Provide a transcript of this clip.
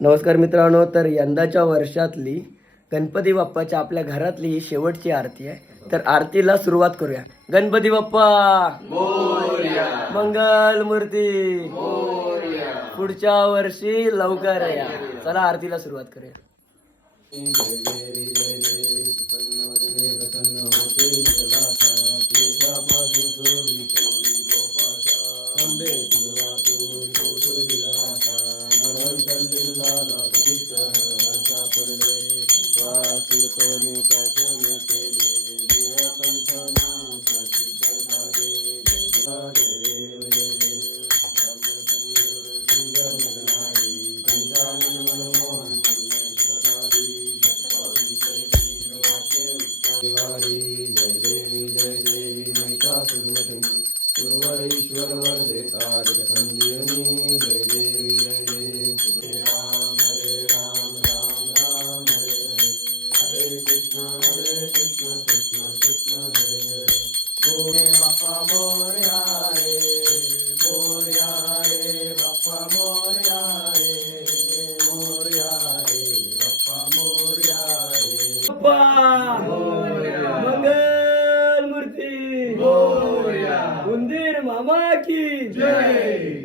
नमस्कार मित्रांनो, तर यंदाच्या वर्षातली गणपती बाप्पाच्या आपल्या घरातली ही शेवटची आरती आहे. तर आरतीला सुरुवात करूया. गणपती बाप्पा मोरया, मंगल मूर्ती मोरया, पुढच्या वर्षी लवकर या. चला आरतीला सुरुवात करूया. सुरवरेश्वर वरदे तारक संजीवनी. जय देवी जय देवी. हरे राम राम राम हरे हरे कृष्ण कृष्ण कृष्ण हरे हरे. मोरे बाप्पा मोरया रे, मोरया रे बाप्पा मोरया रे, मोरया रे बाप्पा मोरया रे. बाप्पा मोरया, मंगल मूर्ती मोरया, उंदीर मामा की जय.